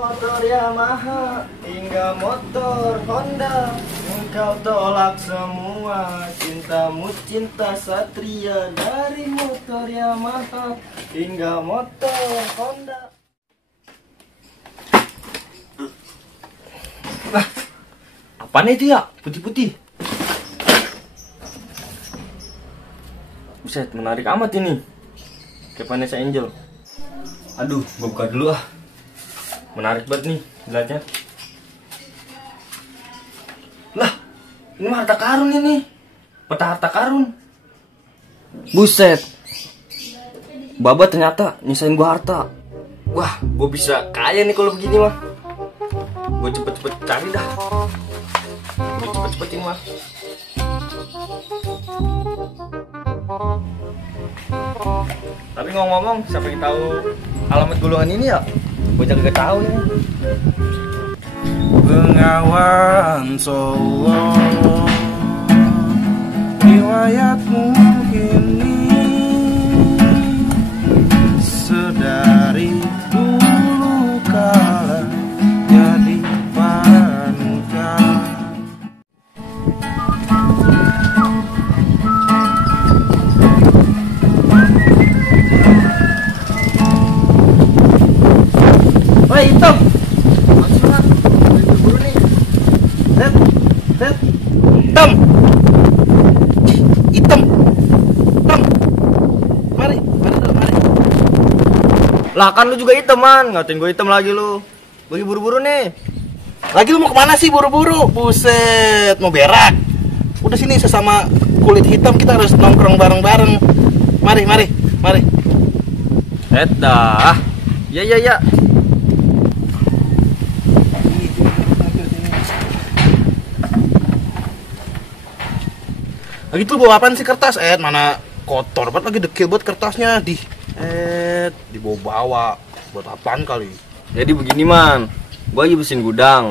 Motor Yamaha hingga motor Honda, engkau tolak semua. Cintamu cinta satria. Dari motor Yamaha hingga motor Honda. Nah, apaan itu ya? Putih-putih. Buset, menarik amat ini. Kayak Vanessa Angel. Aduh, gue buka dulu ah. Menarik banget nih lihatnya. Lah, ini mah harta karun ini. Peta harta karun. Buset. Baba ternyata nyisain gua harta. Wah, gua bisa kaya nih kalau begini mah. Gua cepet-cepet cari dah. Gua cepet-cepetin mah. Tapi ngomong-ngomong, siapa yang tahu alamat gulungan ini ya? Gue juga tahu ya. Bengawan Solo, riwayatmu ini sedari dulu kala jadi panutan. Woi, hitam. Masuk buru nih. Set. Hitam. Hitam. Mari. Lah kan lu juga hitam, man. Ngatain gue hitam lagi lu. Bagi buru-buru nih. Lagi lu mau kemana sih buru-buru? Buset, mau berak. Udah sini sesama kulit hitam kita harus nongkrong bareng-bareng. Mari. Dah. Ya. Lagi tuh bawa apaan sih kertas? Mana kotor banget lagi, dekil buat kertasnya. Dibawa buat apaan kali? Jadi begini, man. Gue lagi bersihin gudang.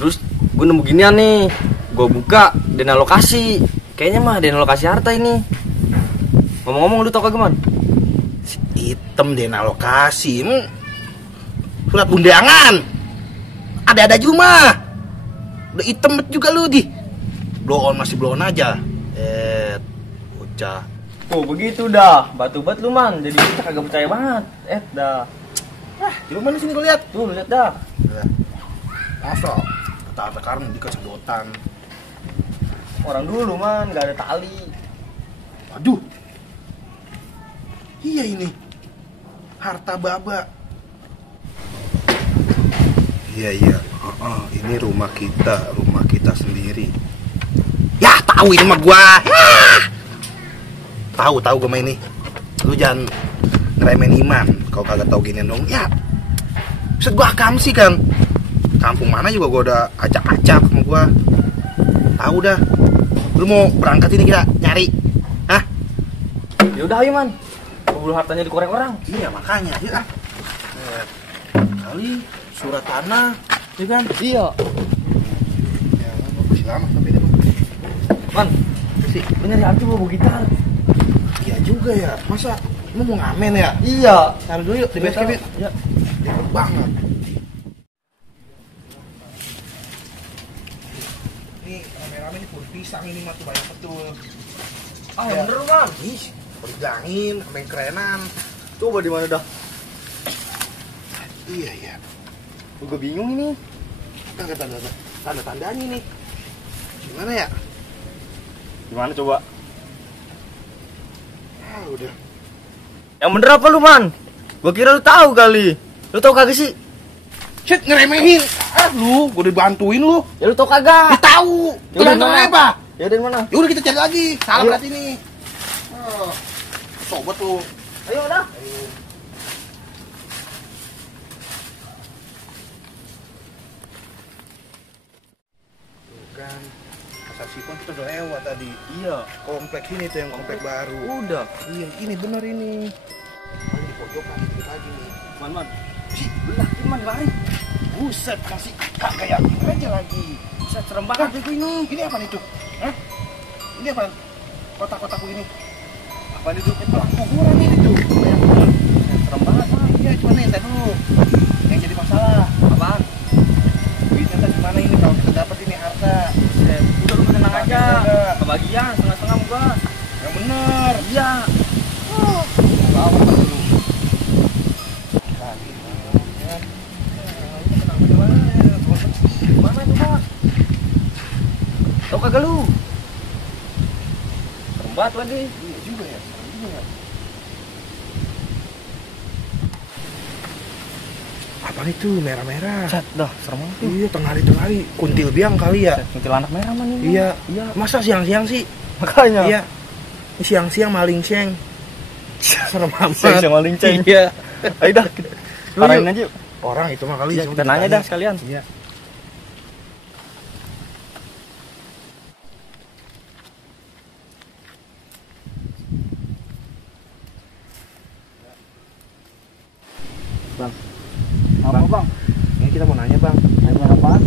Terus gue nemu ginian nih. Gue buka dana lokasi. Kayaknya mah dana lokasi harta ini. Ngomong-ngomong, lu tau kagak, man? Hitam dana lokasi. Surat undangan. Ada cuma. Udah hitam juga lu di. Masih blow on aja. Bocah. Oh, begitu dah. Batu-bat lu, man. Jadi kita kagak percaya banget. Dah. Di mana sini gue lihat? Tuh, lihat dah. Asal kata karung di kesedotan. Orang dulu, man, nggak ada tali. Aduh. Iya ini. Harta baba. Iya. Ini rumah kita sendiri. Ya, tahu ini mah gua. Tahu gua mah ini. Lu jangan ngeremehin iman kalau kagak tahu gini dong. Ya. Bisa gua akam sih kan. Kampung mana juga gua udah acak-acak sama gua. Tahu dah. Lu mau berangkat ini kita nyari? Hah? Ya udah ayo, man. Keburu hartanya dikorek orang. Iya, makanya. Ya. Kali surat tanah, ya kan? Iya. Ya, masih lama sampai dia. Man, sih, lu nyari arti bawa gitar. Iya juga ya. Masa lu mau ngamen ya? Iya. Taruh dulu yuk di base camp. Ya. Ribet banget. Ini rame-rame nih pohon pisang ini mah tuh banyak betul. Ya. Bener, man. Ih, perjangin, sampai kerenan. Coba di mana dah? Iya. Gue bingung ini. Tanda-tandanya nih. Gimana ya? Gimana coba? Udah. Yang bener apa lu, man? Gua kira lu tahu kali. Lu tahu kagak sih? Shit, ngeremehin. Lu, gua dibantuin lu. Ya lu tahu kagak? Ya tahu. Ya udah mana? Apa? Ya dari mana? Ya udah kita cari lagi. Salah Ayo. berarti nih. Sobat lu. Ayo udah. Kan pasar Sipon kita udah lewat tadi. Iya. Kompleks ini tuh yang kompleks baru. Udah. Iya, ini bener ini. Paling di pojokan dikit lagi nih. Man. Belah, man lari. Buset, kasih kagak yakin aja lagi. Buset, serem banget itu ini. Ini apa nih tuh? Hah? Ini apa? Kotak-kotak ini. Apa itu? Pelang kuburan ini tuh. Serem banget, man. Iya, cuma nih, ntar dulu. Yang jadi masalah. Apaan? Duitnya tadi gimana ini kalau kita dapat ini harta? Udah lu tenang aja. Ada. Kebagian setengah-setengah sama gua. Yang bener. Iya. Bawa dulu. Mana coba? Tau kagak lu? Serembat lagi. Iya juga ya. Apaan itu merah-merah? Cat dah, serem banget tuh. Iya, tengah hari kuntil biang kali ya. Kuntilanak merah mana nih? Iya. Iya. Masa siang-siang sih? Makanya. Iya. Ini siang-siang maling seng. Serem amat. Seng sama linceng. Iya. Ayo dah, parahin aja yuk. Orang itu mah kali. Iya, kita nanya dah sekalian. Iya. Bang. Apa bang? Ini kita mau nanya bang. Nanya apaan?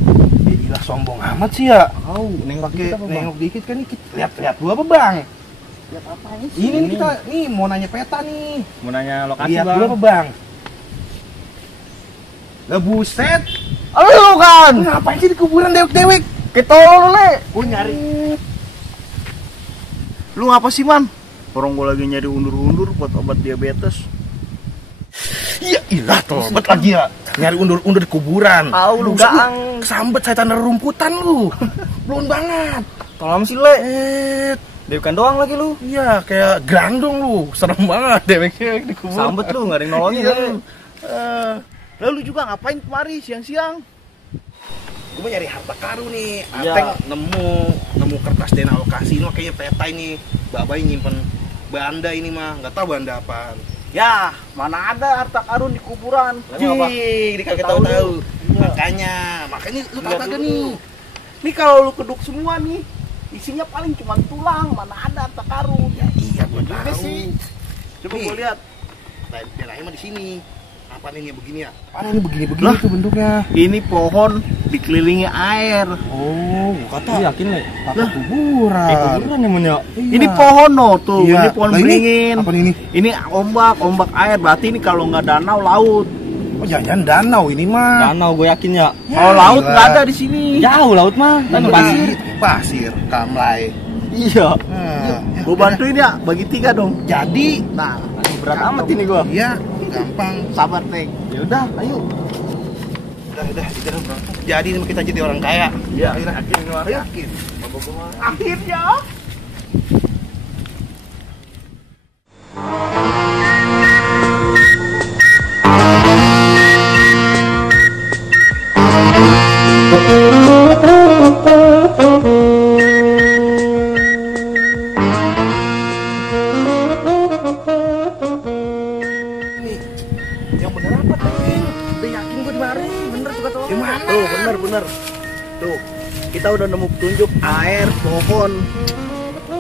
Gila sombong amat sih ya. Tahu, nengok Pakai kita apa bang? nengok dikit kan nih. Lihat dulu apa bang? Lihat apa Ini nih kita nih mau nanya peta nih. mau nanya lokasi Lihat bang. dulu apa bang? Lah buset. Lu kan? Ngapain sih di kuburan dewek-dewek? Kita lu le. Gue nyari. Lu ngapa sih man? Orang gue lagi nyari undur-undur buat obat diabetes. Iya, ilah tobat lagi ya. Nyari undur-undur di kuburan. Tahu lu Buset, gaang. kesambet saya tanah rumputan lu. Belum banget. Tolong sih le. Dewekan doang lagi lu. Iya, kayak gerandong lu. Serem banget dewek-dewek di kuburan. Sambet lu, gak ada yang nolongin Iya, le. lu. Lalu juga ngapain kemari siang-siang? Gue mau nyari harta karun nih. Iya. Ateng nemu kertas dana alokasi ini kayaknya peta ini. Babai nyimpen banda ini mah, nggak tahu banda apaan. Ya, mana ada harta karun di kuburan? Lalu apa? Dikagak Tahu tahu-tahu. Iya. Makanya lu tahu Lihat kagak dulu. nih? Nih kalau lu keduk semua nih, isinya paling cuma tulang, mana ada harta karun? Ya iya gue Juga tahu. sih. Coba Nih. gue lihat. Denanya mah di sini. Apa ini begini ya? Apa ini begini-begini Lah. tuh bentuknya? Ini pohon dikelilingi air. Oh, kata Lu yakin le? lah kuburan. Kuburan namanya. Iya. Ini pohon no tuh, Iya. ini pohon Lah, beringin. Apa ini? Ini ombak air, berarti ini kalau nggak danau laut. Oh, jangan danau ini mah. Danau gue yakin ya. Kalau laut gila. nggak ada di sini. Jauh laut mah, tanah pasir. Pasir, kamlai. Iya. Nah, Gue bantuin ya, bagi 3 dong. jadi, Nah, Berat amat ini gua. iya, gampang. sabar Teng. Ya udah, ayo. Udah, jadi ini kita jadi orang kaya. Iya, yakin gua. Ayo. Yakin. Akhirnya. Yang bener apa, Teng? Udah yakin gua di mari, bener tuh kata lo. Di mana? Tuh, bener. Tuh, kita udah nemu petunjuk air, pohon.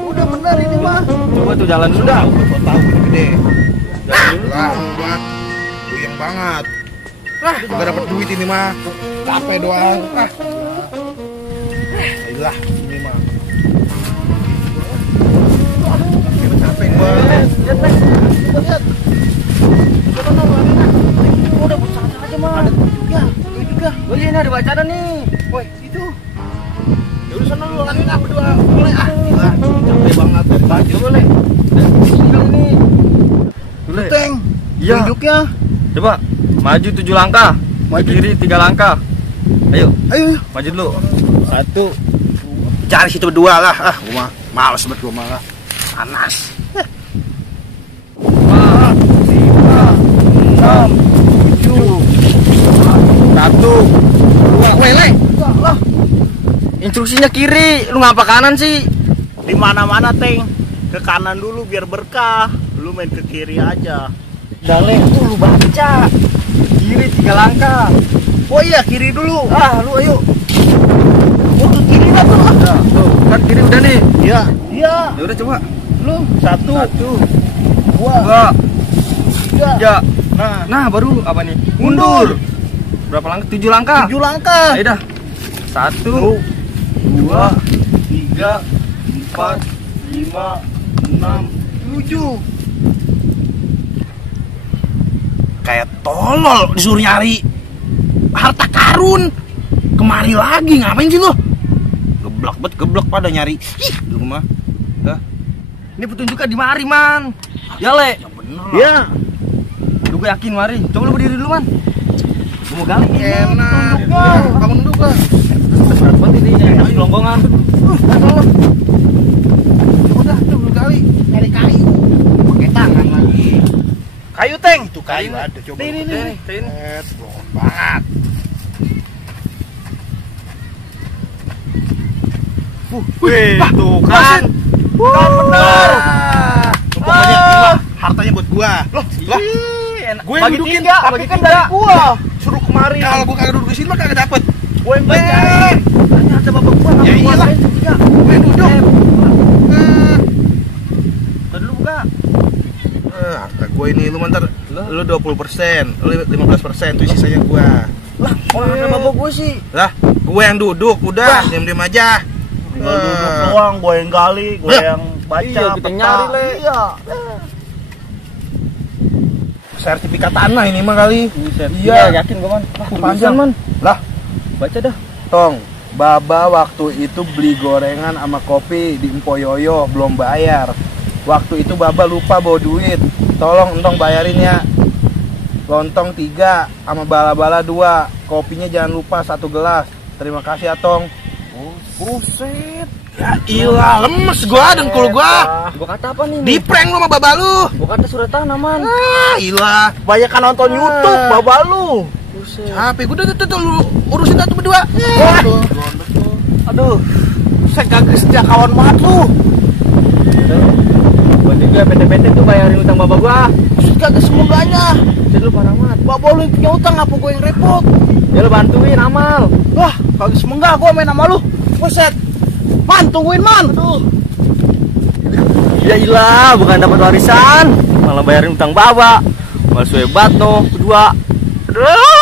Udah bener ini mah. Coba tuh jalan dulu dah. Gua tahu ini gede. Jalan dulu. Lah, gua puyeng banget. Lah, gak dapet duit ini mah. Capek doang. Ah. Ayolah, ini mah. Capek gua. Lihat, Teng. Kita lihat. Coba nol lagi nah. Udah berusaha aja mah. Ada petunjuknya. Itu juga. Oh iya, ini ada bacaan nih. Woi, itu. Ya udah sana lu lagi ngapa berdua. Boleh ah. Gila, capek banget dari pagi. Coba le. Tinggal ini. Dulu le. Teng. Iya. Petunjuknya. Coba maju 7 langkah. Ke kiri 3 langkah. Ayo, Ayo, maju dulu. 1. cari situ berdua lah. Ah, gua mah males banget gua malah. Panas. 4, 5, 6, 7, 1, 2. Weh, le. Lah, Instruksinya kiri, lu ngapa kanan sih? di mana-mana Teng. Ke kanan dulu biar berkah. Lu main ke kiri aja. Dale, tuh lu baca. Kiri 3 langkah. Oh iya, kiri dulu. Ah, lu ayo. Oh, ke kiri dah tuh. Nah, tuh, kan kiri udah nih. Iya. Iya. Ya udah coba. Lu 1, 2, 2, 3. 3. Nah, baru apa nih? Mundur. Berapa langkah? 7 langkah. 7 langkah. Ayo dah. 1, 2, 3, 4, 5, 6, 7. Kayak tolol disuruh nyari. harta karun. Kemari lagi ngapain sih lo? Geblak pada nyari di rumah. Dah. Ini petunjuknya di mari, Man. Ya, Le. Ya. Lu gue yakin mari. Coba lu berdiri dulu, Man. Gue mau gali ini Enak. petunjuknya. Kamu duduk lah. Berat banget ini, yang gelonggongan. Udah, dulu kali. Nyari kayu. Pakai tangan lagi. Kayu, Teng. Itu kayu ada, coba. Nih. Bohong banget. Wih, tuh kan. Kan bener. Pokoknya gua, hartanya buat gua. Loh, lah. Enak. Gue yang Bagi dudukin, tiga, tapi bagi kan tiga. dari gua. Suruh kemari. Kalau gua kagak duduk di sini mah kagak dapet. Gue yang bacain. Ternyata bapak gua nggak Ya mau iyalah. kuasain tiga. Gue yang duduk. Tadi dulu buka. Harta gue ini lu mantar lu 20%, lu 15%, tuh sisanya gua. Lah, orang ada bapak gue sih. Lah, gue yang duduk, udah, diam-diam aja. Tinggal duduk doang, gue yang gali, gue yang baca, Iya, kita peta. nyari, Le. Iya. Sertifikat tanah ini mah kali. Buset. Iya. Iya, yakin gue, Man. Lah, Panjang, Man. Lah, Baca dah. Tong, Baba waktu itu beli gorengan sama kopi di Empo Yoyo, belum bayar. Waktu itu Baba lupa bawa duit. Tolong entong bayarin ya. Lontong 3 sama bala-bala 2. Kopinya jangan lupa 1 gelas. Terima kasih ya, Tong. Buset. Ya ilah, lemes gua dengkul gua. Gua kata apa nih? Di prank lu sama Baba lu. Gua kata surat tanah, Man. Ah, ilah. Banyak kan nonton YouTube, bapak lu. Buset. Capek gua tuh lu urusin atuh berdua. Aduh, saya kagak setia kawan banget lu. Gua juga PT-PT tuh bayarin utang bapak gua. Kagak semuanya. Jadi lu parah banget. Bapak lu yang punya utang, apa gue yang repot? Ya lu bantuin amal. Wah, kagak semenggak gue main sama lu. Buset. Man, tungguin, Man. Aduh. Ya ilah, bukan dapat warisan, malah bayarin utang bapak. Malah hebat no, kedua. Aduh.